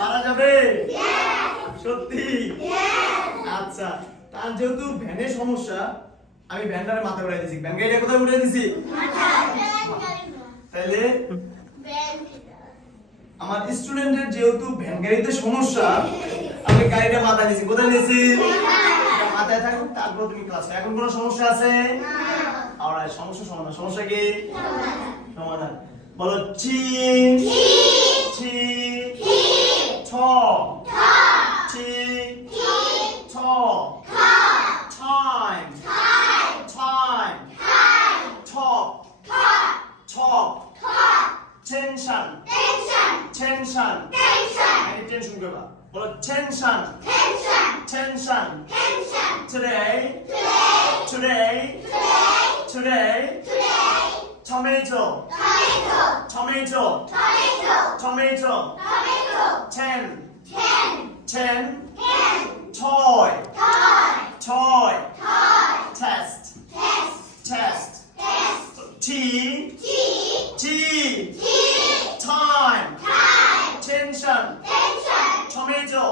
পারা যাবে? সত্যি? আচ্ছা, তার যেহেতু ভ্যানের সমস্যা, আমি ভ্যানটারে মাথা উড়াই দিছি। ভ্যান গাড়িটা কোথায় উড়াই দিছি? তাহলে আমার স্টুডেন্টের যেহেতু ভ্যান গাড়িতে সমস্যা, আমি গাড়িটা মাথায় নিয়েছি। কোথায় নিয়েছি? মাথায় থাকুক, তারপর তুমি ক্লাস। এখন কোনো সমস্যা আছে? অলরাইট, সমস্যা সমাধান। সমস্যা কি? সমাধান। বলো চি ছি ছ ছি ছ টাইম টাইম ঠক ঠক টেনশন টেনশন এই টেনশন করবা। বলো tension tension today today today tomato tomato tomato 10 toy toy test test tea time tension tomato